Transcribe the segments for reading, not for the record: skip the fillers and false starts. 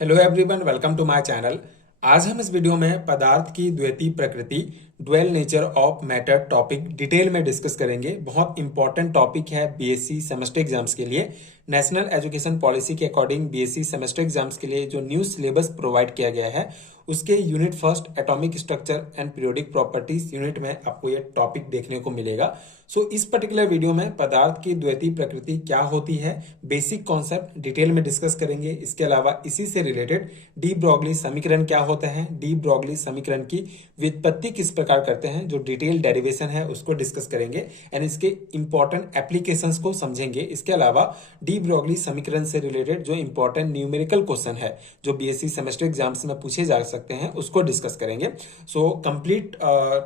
Hello everyone, welcome to my channel. आज हम इस वीडियो में पदार्थ की द्वैती प्रकृति, dual nature of matter topic detail में डिस्कस करेंगे। बहुत इंपॉर्टेंट टॉपिक है बीएससी सेमेस्टर एग्जाम्स के लिए। नेशनल एजुकेशन पॉलिसी के अकॉर्डिंग बीएससी सेमेस्टर एग्जाम्स के लिए जो न्यू सिलेबस प्रोवाइड किया गया है उसके unit first atomic structure and periodic properties unit में आपको ये टॉपिक देखने को मिलेगा। सो इस पर्टिकुलर वीडियो में पदार्थ की द्वैती प्रकृति क्या होती है, बेसिक कॉन्सेप्ट डिटेल में डिस्कस करेंगे। इसके अलावा इसी से रिलेटेड डी ब्रॉगली समीकरण क्या होता है, डी ब्रॉगली समीकरण की व्युत्पत्ति किस प्रकार करते हैं, जो डिटेल डेरिवेशन है उसको डिस्कस करेंगे एंड इसके इंपॉर्टेंट एप्लीकेशंस को समझेंगे। इसके अलावा डी ब्रॉगली समीकरण से रिलेटेड जो इंपॉर्टेंट न्यूमेरिकल क्वेश्चन है जो बीएससी सेमेस्टर एग्जाम्स में पूछे जा सकते हैं उसको डिस्कस करेंगे। सो कंप्लीट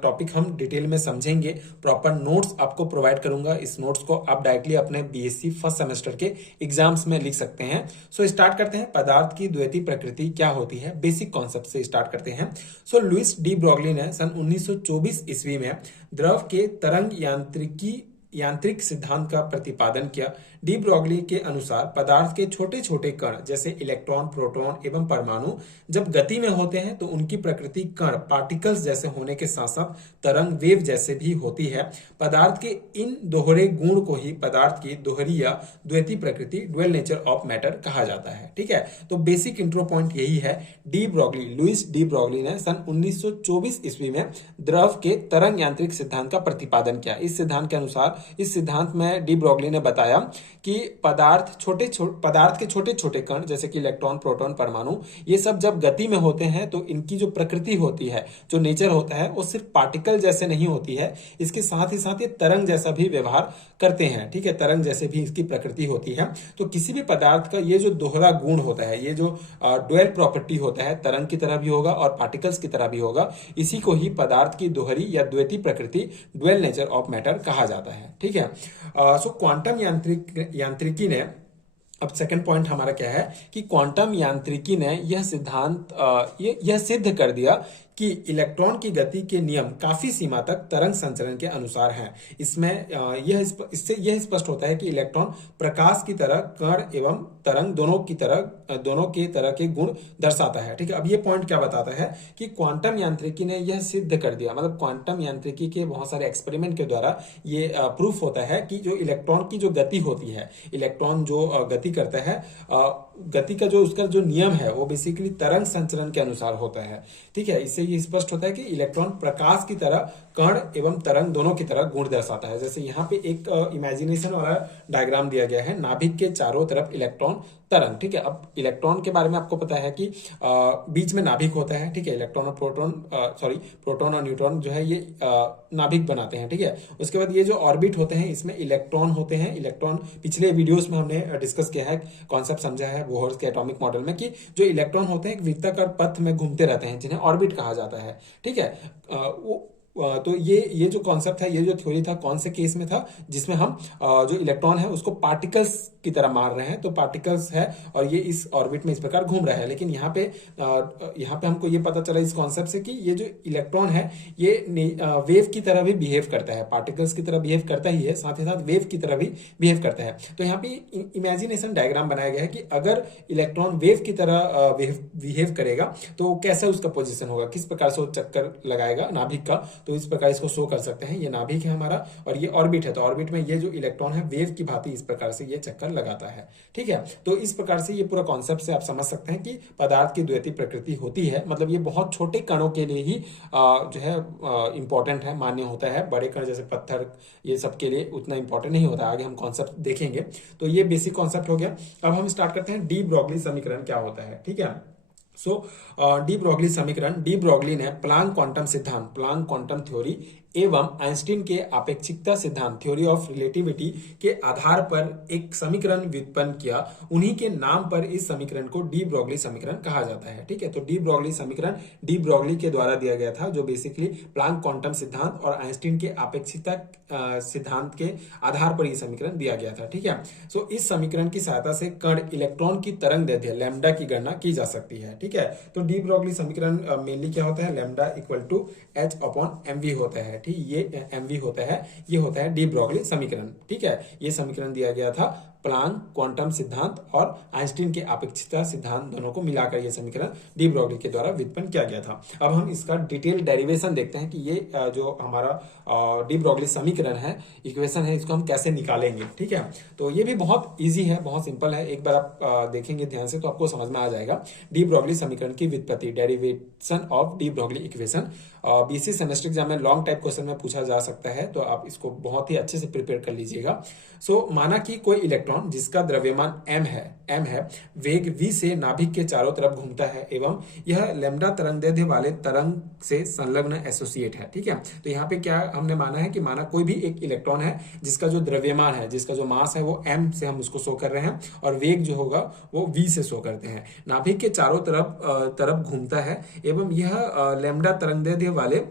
टॉपिक हम डिटेल में समझेंगे। प्रॉपर नोट्स आपको प्रोवाइड करूंगा। इस नोट्स को आप डायरेक्टली अपने बीएससी फर्स्ट सेमेस्टर के एग्जाम्स में लिख सकते हैं। सो स्टार्ट करते हैं। पदार्थ की द्वैती प्रकृति क्या होती है, बेसिक कॉन्सेप्ट से स्टार्ट करते हैं। सो लुइस डी ब्रॉगली ने सन 1924 ईस्वी में द्रव के तरंग यांत्रिक सिद्धांत का प्रतिपादन किया। डी ब्रॉगली के अनुसार पदार्थ के छोटे छोटे कण जैसे इलेक्ट्रॉन, प्रोटॉन एवं परमाणु जब गति में होते हैं तो उनकी प्रकृति कण पार्टिकल्स जैसे होने के साथ साथ तरंग वेव जैसे भी होती है। पदार्थ के इन दोहरे गुण को ही पदार्थ की दोहरी या द्वैती प्रकृति, ड्वेल नेचर ऑफ मैटर कहा जाता है। ठीक है, तो बेसिक इंट्रो पॉइंट यही है। De Broglie, Louis de Broglie ने सन 1924 ईस्वी में द्रव के तरंग यांत्रिक सिद्धांत का प्रतिपादन किया। इस सिद्धांत के अनुसार, इस सिद्धांत में डी ब्रॉगली ने बताया कि पदार्थ के छोटे छोटे कण जैसे कि इलेक्ट्रॉन, प्रोटॉन, परमाणु, ये सब जब गति में होते हैं तो इनकी जो प्रकृति होती है, जो नेचर होता है, वो सिर्फ पार्टिकल जैसे नहीं होती है, इसके साथ ही साथ ये तरंग जैसा भी व्यवहार करते हैं। ठीक है, तरंग जैसे भी इसकी प्रकृति होती है। तो किसी भी पदार्थ का ये जो दोहरा गुण होता है, ये जो ड्वेल प्रॉपर्टी होता है, तरंग की तरह भी होगा और पार्टिकल्स की तरह भी होगा, इसी को ही पदार्थ की दोहरी या द्वैती प्रकृति, ड्वेल नेचर ऑफ मैटर कहा जाता है। ठीक है, सो क्वांटम यांत्रिकी ने, अब सेकंड पॉइंट हमारा क्या है कि क्वांटम यांत्रिकी ने यह सिद्धांत यह सिद्ध कर दिया कि इलेक्ट्रॉन की गति के नियम काफी सीमा तक तरंग संचरण के अनुसार हैं। इसमें इससे यह स्पष्ट होता है कि इलेक्ट्रॉन प्रकाश की तरह कण एवं तरंग दोनों के तरह के गुण दर्शाता है। ठीक है, अब ये पॉइंट क्या बताता है कि क्वांटम यांत्रिकी ने यह सिद्ध कर दिया, मतलब क्वांटम यांत्रिकी के बहुत सारे एक्सपेरिमेंट के द्वारा ये प्रूफ होता है कि जो इलेक्ट्रॉन की जो गति होती है, इलेक्ट्रॉन जो गति करता है, गति का जो उसका जो नियम है वो बेसिकली तरंग संचरण के अनुसार होता है। ठीक है, इससे ये स्पष्ट होता है कि इलेक्ट्रॉन प्रकाश की तरह कण एवं तरंग दोनों की तरह गुण दर्शाता है। जैसे यहाँ पे एक इमेजिनेशन वाला डायग्राम दिया गया है, नाभिक के चारों तरफ इलेक्ट्रॉन, तरंग। ठीक है, अब इलेक्ट्रॉन के बारे में आपको पता है कि बीच में नाभिक होता है। ठीक है, इलेक्ट्रॉन और प्रोटॉन और न्यूट्रॉन जो है ये नाभिक बनाते हैं। ठीक है, उसके बाद ये जो ऑर्बिट होते हैं इसमें इलेक्ट्रॉन होते हैं। इलेक्ट्रॉन पिछले वीडियोस में हमने डिस्कस किया है, कॉन्सेप्ट समझा है बोहर्स के एटॉमिक मॉडल में, कि जो इलेक्ट्रॉन होते हैं एक वृत्ताकार पथ में घूमते रहते हैं जिन्हें ऑर्बिट कहा जाता है। ठीक है, तो ये जो कॉन्सेप्ट है, ये जो थ्योरी था, कौन से केस में था, जिसमें हम जो इलेक्ट्रॉन है उसको पार्टिकल्स की तरह मार रहे हैं, तो पार्टिकल्स है और ये इस ऑर्बिट में इस प्रकार घूम रहा है। लेकिन यहाँ पे हमको ये पता चला इस कॉन्सेप्ट से कि ये जो इलेक्ट्रॉन है ये वेव की तरह भी बिहेव करता है, पार्टिकल्स की तरह बिहेव करता ही है, साथ ही साथ वेव की तरह भी बिहेव करता है। तो यहाँ पे इमेजिनेशन डायग्राम बनाया गया है कि अगर इलेक्ट्रॉन वेव की तरह बिहेव करेगा तो कैसा उसका पोजिशन होगा, किस प्रकार से वो चक्कर लगाएगा नाभिक का। तो इस प्रकार इसको शो कर सकते हैं। ये नाभिक है हमारा और ये ऑर्बिट है, तो ऑर्बिट में ये जो इलेक्ट्रॉन है वेव की भांति इस प्रकार से ये चक्कर लगाता है। ठीक है, तो इस प्रकार से ये पूरा कॉन्सेप्ट से आप समझ सकते हैं कि पदार्थ की द्वैती प्रकृति होती है। मतलब ये बहुत छोटे कणों के लिए ही जो है इंपॉर्टेंट है, मान्य होता है। बड़े कण जैसे पत्थर ये सब के लिए उतना इंपॉर्टेंट नहीं होता। आगे हम कॉन्सेप्ट देखेंगे। तो ये बेसिक कॉन्सेप्ट हो गया। अब हम स्टार्ट करते हैं डी ब्रॉगली समीकरण क्या होता है। ठीक है, सो डी ब्रॉगली समीकरण, डी ब्रॉगली ने प्लांक क्वांटम सिद्धांत, प्लांक क्वांटम थ्योरी एवं आइंस्टीन के अपेक्षिकता सिद्धांत, थ्योरी ऑफ रिलेटिविटी के आधार पर एक समीकरण व्युत्पन्न किया। उन्हीं के नाम पर इस समीकरण को डी ब्रॉगली समीकरण कहा जाता है। ठीक है, तो डी ब्रॉगली समीकरण डी ब्रॉगली के द्वारा दिया गया था, जो बेसिकली प्लांक क्वांटम सिद्धांत और आइंस्टीन के अपेक्षिकता सिद्धांत के आधार पर यह समीकरण दिया गया था। ठीक है, सो इस समीकरण की सहायता से कण इलेक्ट्रॉन की तरंग दैर्ध्य लैम्डा की गणना की जा सकती है। ठीक है, तो डी ब्रॉगली समीकरण मेनली क्या होता है, lambda equal to h upon m v होता है। ठीक, ये एम वी होता है, ये होता है डी ब्रॉगली समीकरण। ठीक है, ये समीकरण दिया गया था प्लांक क्वांटम सिद्धांत और आइंस्टीन के अपेक्षिकता सिद्धांत दोनों को मिलाकर यह समीकरण डी ब्रोगली के द्वारा व्युत्पन्न किया गया था। अब हम इसका डिटेल डेरिवेशन देखते हैं कि ये जो हमारा डी ब्रोगली समीकरण है, इक्वेशन है, इसको हम कैसे निकालेंगे। ठीक है, तो ये भी बहुत इजी है, बहुत सिंपल है। एक बार आप देखेंगे ध्यान से तो आपको समझ में आ जाएगा। डी ब्रोगली समीकरण की व्युत्पत्ति, derivation of de Broglie equation, BC semester exam में लॉन्ग टाइप क्वेश्चन में पूछा जा सकता है, तो आप इसको बहुत ही अच्छे से प्रिपेयर कर लीजिएगा। माना कि कोई इलेक्ट्रॉन जिसका द्रव्यमान m है, वेग v से नाभिक के चारों तरफ घूमता है एवं यह लैम्डा तरंगदैर्ध्य वाले तरंग से संलग्न एसोसिएट है। ठीक है, तो यहाँ पे क्या हमने माना है कि माना कोई भी एक इलेक्ट्रॉन है जिसका जो द्रव्यमान है, जिसका जो मास है वो m से हम उसको शो कर रहे हैं और वेग जो होगा वो v से शो करते हैं, नाभिक के चारों तरफ घूमता है एवं यह लैम्डा तरंगदैर्ध्य वाले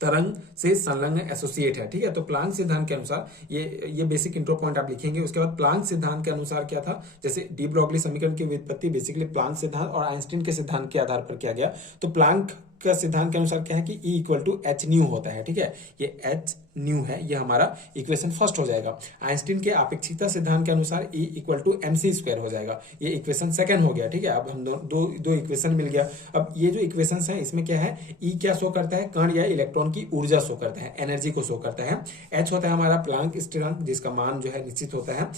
तरंग से संलग्न एसोसिएट है। ठीक है, तो प्लांक सिद्धांत के अनुसार ये बेसिक इंट्रो पॉइंट आप लिखेंगे। उसके बाद प्लांक सिद्धांत के अनुसार क्या था, जैसे डी ब्रोगली समीकरण की व्युत्पत्ति बेसिकली प्लांक सिद्धांत और आइंस्टीन के सिद्धांत के आधार पर किया गया। तो प्लांक का सिद्धांत के अनुसार क्या है कि E equal to h nu होता है। ठीक है, ये एच न्यू है, ये हमारा इक्वेशन फर्स्ट हो जाएगा। आइंस्टीन के अपेक्षिकता सिद्धांत के अनुसार E equal to mc square हो जाएगा, ये इक्वेशन सेकंड हो गया। ठीक है, अब हम दो इक्वेशन मिल गया। अब ये जो इक्वेशंस है इसमें क्या है, E क्या शो करता है, कण या इलेक्ट्रॉन की ऊर्जा शो करता है, एनर्जी को शो करता है। H होता है हमारा प्लांक स्थिरांक जिसका मान जो है निश्चित होता है।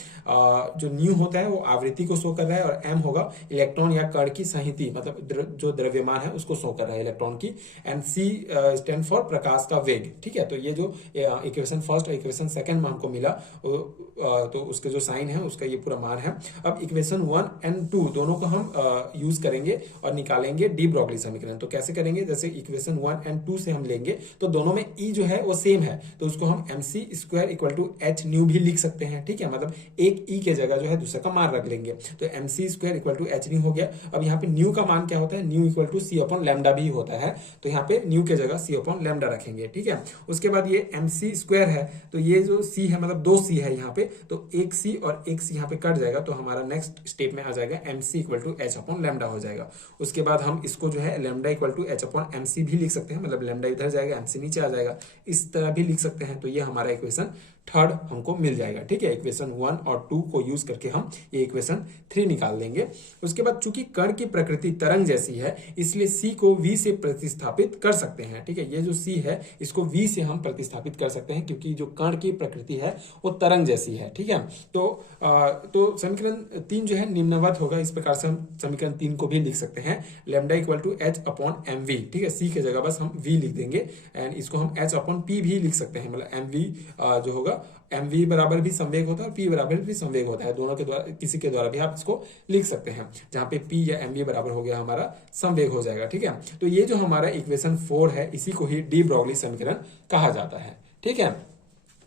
जो न्यू होता है वो आवृत्ति को शो कर रहा है और m होगा इलेक्ट्रॉन या कण की संहति, मतलब जो द्रव्यमान है उसको शो कर रहा है इलेक्ट्रॉन की। एंड C स्टैंड फॉर प्रकाश का वेग। ठीक है, तो ये जो इक्वेशन फर्स्ट और इक्वेशन सेकंड में हमको मिला, तो उसके जो साइन है उसका ये पूरा मान है। अब इक्वेशन 1 एंड 2 दोनों को हम यूज करेंगे और निकालेंगे डी ब्रोगली समीकरण। तो कैसे करेंगे, जैसे इक्वेशन 1 एंड 2 से हम लेंगे तो दोनों में E जो है वो सेम है, तो उसको हम mc square equal to h nu भी लिख सकते हैं। ठीक है, मतलब एक E के जगह जो है दूसरे का मान रख लेंगे, तो mc square equal to h nu हो गया। अब यहाँ पे न्यू का मान क्या होता है, nu equal to c upon lambda भी होता है, तो यहाँ पे न्यू के जगह सी अपॉन लैम्डा रखेंगे। ठीक है, उसके बाद ये mc स्क्वायर है, तो ये जो c है मतलब दो c है यहाँ पे, तो एक c और एक c यहाँ पे कट जाएगा, तो हमारा नेक्स्ट स्टेप में आ जाएगा mc equal to h upon lambda हो जाएगा। उसके बाद हम इसको जो है lambda equal to h upon mc भी लिख सकते हैं, मतलब लैम्डा इधर जाएगा mc नीचे आ जाएगा, इस तरह भी लिख सकते हैं। तो ये हमारा इक्वेशन थर्ड हमको मिल जाएगा। ठीक है, इक्वेशन 1 और 2 को यूज करके हम ये इक्वेशन 3 निकाल देंगे। उसके बाद चूंकि कण की प्रकृति तरंग जैसी है इसलिए C को V से प्रतिस्थापित कर सकते हैं। ठीक है, ये जो C है इसको V से हम प्रतिस्थापित कर सकते हैं क्योंकि जो कण की प्रकृति है वो तरंग जैसी है। ठीक है, तो समीकरण 3 जो है निम्नवत होगा। इस प्रकार से हम समीकरण 3 को भी लिख सकते हैं, lambda equal to h upon m v. ठीक है, C के जगह बस हम V लिख देंगे एंड इसको हम H अपॉन P भी लिख सकते हैं, मतलब mv जो होगा mv बराबर भी संवेग होता है और p बराबर भी संवेग होता है, दोनों के द्वारा किसी के द्वारा भी आप इसको लिख सकते हैं, जहां पे p या mv बराबर हो गया हमारा संवेग हो जाएगा। ठीक है, तो ये जो हमारा इक्वेशन 4 है इसी को ही डी ब्रोगली समीकरण कहा जाता है। ठीक है,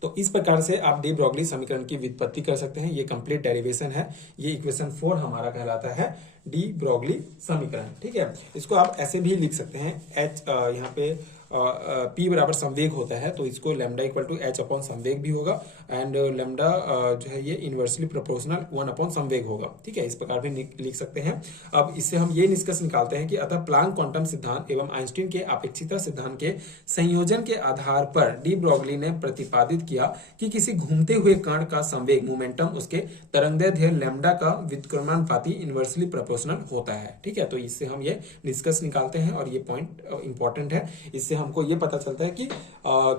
तो इस प्रकार से आप डी ब्रोगली समीकरण की व्युत्पत्ति कर सकते हैं। ये कंप्लीट डेरिवेशन है, ये इक्वेशन 4 हमारा कहलाता है डी ब्रोगली समीकरण। ठीक है, इसको आप ऐसे भी लिख सकते हैं, एच यहाँ पे P बराबर संवेग होता है, तो इसको lambda equal to h upon संवेग भी होगा एंड लैम्डा जो है ये इनवर्सली प्रोपोर्शनल 1 अपॉन संवेग होगा। ठीक है, इस प्रकार भी लिख सकते हैं। अब इससे हम ये निष्कर्ष निकालते हैं कि अतः प्लांक क्वांटम सिद्धांत एवं आइंस्टीन के अपेक्षिकता सिद्धांत के संयोजन के आधार पर डी ब्रोगली ने प्रतिपादित किया कि किसी घूमते हुए कण का संवेग मोमेंटम उसके तरंगदैर्ध्य लैम्डा का व्युत्क्रमानुपाती इनवर्सली प्रोपोर्शनल होता है। ठीक है, तो इससे हम ये निष्कर्ष निकालते हैं और ये पॉइंट इंपॉर्टेंट है। इससे हमको ये पता चलता है कि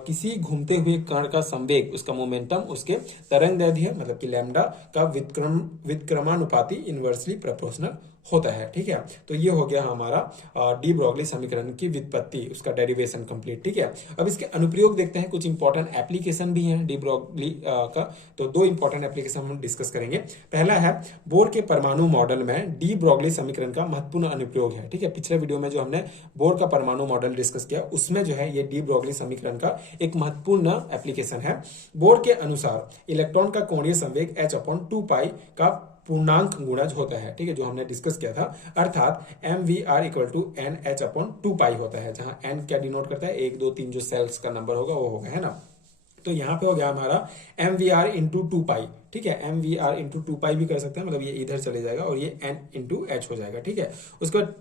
किसी घूमते हुए कण का संवेग, उसका मोमेंटम उसके तरंगदैर्ध्य मतलब कि लैम्डा का व्युत्क्रमानुपाती इनवर्सली प्रोपोर्शनल होता है। ठीक है, तो ये हो गया हमारा डी ब्रोगली समीकरण की व्युत्पत्ति, उसका डेरिवेशन कंप्लीट। ठीक है, अब इसके अनुप्रयोग देखते हैं, कुछ इंपॉर्टेंट एप्लीकेशन भी हैं डी ब्रोगली का, तो दो इंपॉर्टेंट एप्लीकेशन हम डिस्कस करेंगे। पहला है बोर के परमाणु मॉडल में डी ब्रोगली समीकरण का महत्वपूर्ण अनुप्रयोग है। ठीक है, पिछले वीडियो में जो हमने बोर का परमाणु मॉडल डिस्कस किया उसमें जो है ये डी ब्रोगली समीकरण का एक महत्वपूर्ण एप्लीकेशन है। बोर के अनुसार इलेक्ट्रॉन का कोणीय संवेग h अपॉन 2 का पूर्णांक गुणज होता है। ठीक है, जो हमने डिस्कस किया था, अर्थात mvr equal to n h upon 2 होता है, जहां n क्या डिनोट करता है, 1 2 3 जो सेल्स का नंबर होगा वो होगा, है ना। तो यहाँ पे हो गया हमारा mvr इंटू 2 पाई। ठीक ठीक है। एम वी आर इंटू 2 पाई भी कर सकते हैं, मतलब ये इधर चले जाएगा और ये एन इंटू एच हो जाएगा, ठीक है। उसके बाद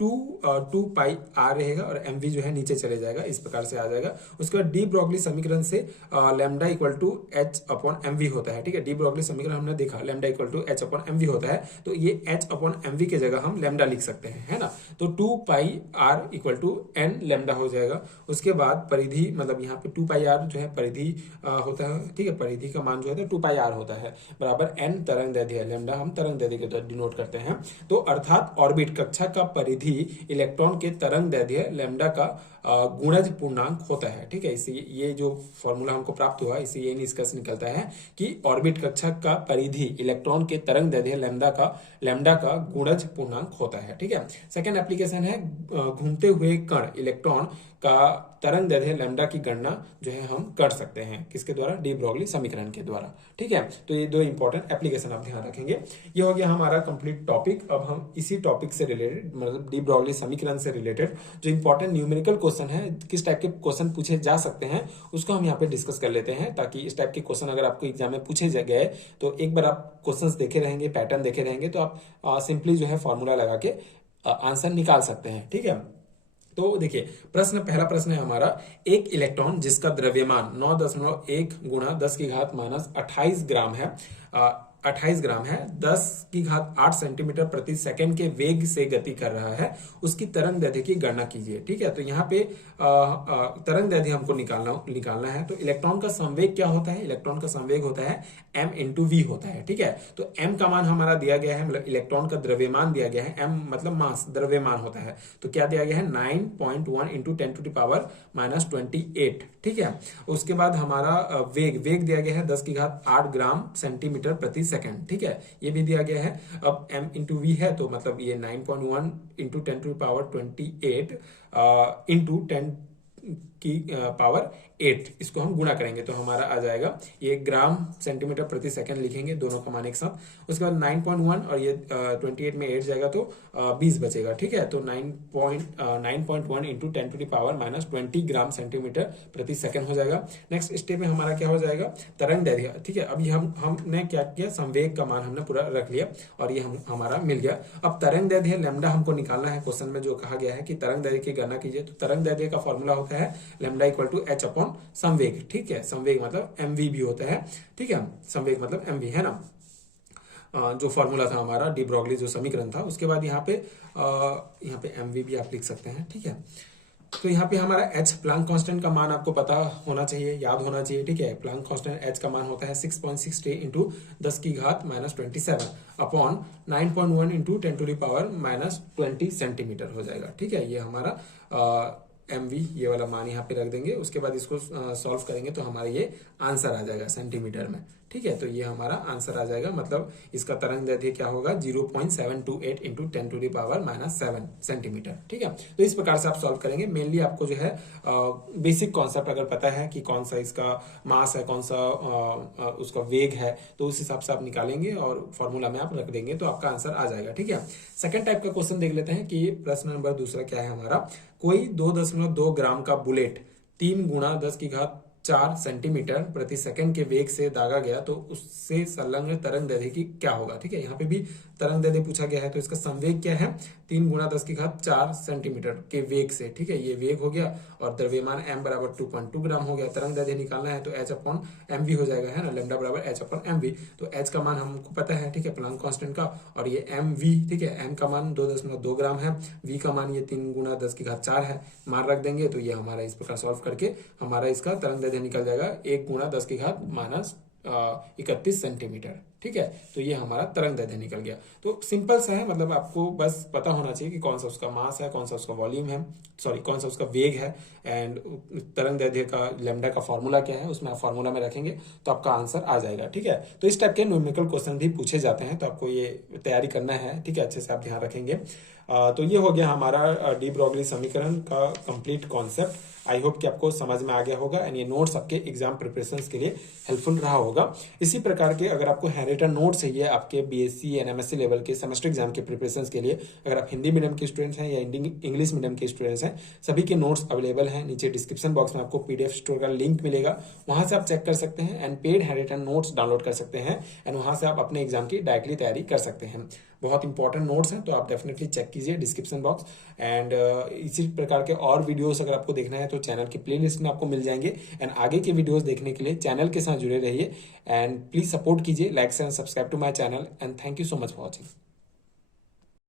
2 पाई आर रहेगा और एम वी जो है नीचे चले जाएगा, इस प्रकार से आ जाएगा। उसके बाद डी ब्रॉगली समीकरण से lambda equal to h upon m v होता है, ठीक है। डी ब्रॉगली समीकरण हमने देखा, lambda equal to h upon m v होता है, तो ये एच अपॉन एम वी की जगह हम लैम्डा लिख सकते हैं, है ना। तो 2 pi r equal to n lambda हो जाएगा। उसके बाद परिधि, मतलब यहाँ पे 2 पाई आर जो है परिधि होता है, ठीक है। परिधि का मान जो है 2 पाई आर होता है, बराबर एन तरंग दैर्ध्य है, लैम्डा हम तरंग दैर्ध्य के द्वारा डिनोट करते हैं। तो अर्थात ऑर्बिट कक्षा का परिधि इलेक्ट्रॉन के तरंग दैर्ध्य लैम्डा का गुणज पूर्णांक होता है, ठीक है। इसी ये जो फॉर्मूला हमको प्राप्त हुआ, इसी ये निष्कर्ष निकलता है कि ऑर्बिट कक्षा का परिधि इलेक्ट्रॉन के तरंग दैर्ध्य लैम्डा का गुणज पूर्णांक होता है, ठीक है। सेकेंड एप्लीकेशन है घूमते हुए कण इलेक्ट्रॉन का तरंग दैर्ध्य लैम्डा की गणना जो है हम कर सकते हैं, किसके द्वारा, डी ब्रॉगली समीकरण के द्वारा, ठीक है। तो ये दो इंपॉर्टेंट एप्लीकेशन आप ध्यान रखेंगे। ये हो गया हमारा कंप्लीट टॉपिक। अब हम इसी टॉपिक से रिलेटेड, मतलब डी ब्रॉगली समीकरण से रिलेटेड जो इंपॉर्टेंट न्यूमेरिकल क्वेश्चन है, किस टाइप के क्वेश्चन पूछे जा सकते हैं, उसको हम यहाँ पे डिस्कस कर लेते हैं, ताकि इस टाइप के क्वेश्चन अगर आपको एग्जाम में पूछे गए तो एक बार आप क्वेश्चंस देखे रहेंगे, पैटर्न देखे रहेंगे, तो आप सिंपली जो है फॉर्मूला लगा के आंसर निकाल सकते हैं, ठीक है। तो देखिए पहला प्रश्न है हमारा, एक इलेक्ट्रॉन जिसका द्रव्यमान 9.1 गुणा 10 की घात माइनस 28 ग्राम है, 28 ग्राम है, 10 की घात 8 सेंटीमीटर प्रति सेकंड के वेग से गति कर रहा है, उसकी तरंग दैर्ध्य की गणना कीजिए, ठीक है। तो यहाँ पे तरंग दैर्ध्य हमको निकालना है। तो इलेक्ट्रॉन का संवेग क्या होता है, इलेक्ट्रॉन का संवेग होता है m इंटू वी होता है, ठीक है। तो m का मान हमारा दिया गया है, मतलब इलेक्ट्रॉन का द्रव्यमान दिया गया है, m मतलब मास, द्रव्यमान होता है, तो क्या दिया गया है 9.1 इंटू 10⁻⁻28, ठीक है। उसके बाद हमारा वेग दिया गया है 10 की घात 8 ग्राम सेंटीमीटर प्रति सेकंड, ठीक है, ये भी दिया गया है। अब m इंटू वी है, तो मतलब ये 9.1 इंटू 10⁻28 इंटू 10 की पावर 8, इसको हम गुणा करेंगे तो हमारा आ जाएगा ये ग्राम सेंटीमीटर प्रति सेकंड लिखेंगे, दोनों का मान एक साथ। उसके बाद 9.1 और ये 28 में 8 जाएगा तो 20 बचेगा, ठीक है। तो 9.1 इंटू 10⁻⁻20 ग्राम सेंटीमीटर प्रति सेकंड हो जाएगा। नेक्स्ट स्टेप में हमारा क्या हो जाएगा, तरंग दैर्ध्य, ठीक है। अभी हमने क्या किया, संवेग का मान हमने पूरा रख लिया और ये हमारा मिल गया। अब तरंग दैर्ध्य लैम्डा हमको निकालना है। क्वेश्चन में जो कहा गया है कि तरंग दैर्ध्य की गणना कीजिए, तो तरंग दैर्ध्य का फॉर्मूला होता है lambda equal to h upon संवेग, ठीक है। संवेग मतलब एमवी भी होता है, ठीक है, संवेग मतलब एमवी, है ना। जो फॉर्मूला था हमारा, डी ब्रॉगली जो समीकरण था, उसके बाद यहाँ पे एमवी भी आप लिख सकते हैं, ठीक है। तो यहाँ पे हमारा एच, प्लांक कांस्टेंट का मान आपको पता होना चाहिए, याद होना चाहिए, ठीक है। प्लांक कांस्टेंट एच का मान होता है 6.63 इंटू 10 की घात -27 अपॉन 9.1 इंटू 10⁻⁻20 सेंटीमीटर हो जाएगा, ठीक है। ये हमारा एमवी, ये वाला मान यहाँ पे रख देंगे। उसके बाद इसको सॉल्व करेंगे तो हमारा ये आंसर आ जाएगा सेंटीमीटर में, ठीक है। तो ये हमारा आंसर आ जाएगा, मतलब इसका तरंग दैर्ध्य क्या होगा 0.728 इंटू 10⁻⁷ सेंटीमीटर, ठीक है। तो इस प्रकार से आप सॉल्व करेंगे। मेनली आपको जो है बेसिक कॉन्सेप्ट अगर पता है कि कौन सा इसका मास है, कौन सा उसका वेग है, तो उस हिसाब से आप निकालेंगे और फॉर्मूला में आप रख देंगे तो आपका आंसर आ जाएगा, ठीक है। सेकेंड टाइप का क्वेश्चन देख लेते हैं कि प्रश्न नंबर दूसरा क्या है हमारा, कोई 2.2 ग्राम का बुलेट 3 गुणा 10 की घात 4 सेंटीमीटर प्रति सेकंड के वेग से दागा गया, तो उससे संलग्न तरंग दैर्ध्य की क्या होगा, ठीक है। यहाँ पे भी तरंग दैर्ध्य पूछा गया है, तो इसका संवेग क्या है 3 गुणा 10 की घात 4 सेंटीमीटर के वेग से, ठीक है, ये वेग हो गया। और द्रव्यमान m बराबर 2.2 ग्राम हो गया। तरंग दैर्ध्य निकालना है तो h अपॉन एम हो जाएगा, है ना, लैम्डा बराबर h अपॉन एम। तो h का मान हमको पता है, ठीक है, प्लांक कांस्टेंट का, और ये एम वी, ठीक है, m का मान 2.2 ग्राम है, v का मान ये 3 गुणा 10 की घात 4 है, मान रख देंगे तो ये हमारा इस प्रकार सॉल्व करके हमारा इसका तरंग दैर्ध्य निकल जाएगा 1 गुणा 10 की घात -31 सेंटीमीटर, ठीक है। तो ये हमारा तरंग दैर्ध्य निकल गया। तो सिंपल सा है, मतलब आपको बस पता होना चाहिए कि कौन सा उसका मास है, कौन सा उसका वॉल्यूम है, सॉरी कौन सा उसका वेग है, एंड तरंग दैर्ध्य का लैम्डा का फॉर्मूला क्या है, उसमें आप फॉर्मूला में रखेंगे तो आपका आंसर आ जाएगा, ठीक है। तो इस टाइप के न्यूमेरिकल क्वेश्चन भी पूछे जाते हैं, तो आपको ये तैयारी करना है, ठीक है, अच्छे से आप ध्यान रखेंगे। तो ये हो गया हमारा डी ब्रॉगली समीकरण का कंप्लीट कॉन्सेप्ट। आई होप कि आपको समझ में आ गया होगा एंड ये नोट्स आपके एग्जाम प्रिपरेशन के लिए हेल्पफुल रहा होगा। इसी प्रकार के अगर आपको हैंड रिटर्न नोट्स चाहिए आपके बीएससी एंड एमएससी लेवल के सेमेस्टर एग्जाम के प्रिपरेशन के लिए, अगर आप हिंदी मीडियम के स्टूडेंट्स हैं या इंग्लिश मीडियम के स्टूडेंट्स हैं, सभी के नोट्स अवेलेबल हैं। नीचे डिस्क्रिप्शन बॉक्स में आपको पीडीएफ स्टोर का लिंक मिलेगा, वहां से आप चेक कर सकते हैं and paid handwritten notes download कर सकते हैं एंड वहां से आप अपने एग्जाम की डायरेक्टली तैयारी कर सकते हैं। बहुत इंपॉर्टेंट नोट्स हैं, तो आप डेफिनेटली चेक कीजिए डिस्क्रिप्शन बॉक्स। एंड इसी प्रकार के और वीडियोस अगर आपको देखना है तो चैनल की प्लेलिस्ट में आपको मिल जाएंगे। एंड आगे के वीडियोस देखने के लिए चैनल के साथ जुड़े रहिए एंड प्लीज सपोर्ट कीजिए, like and subscribe to my channel and thank you so much for watching.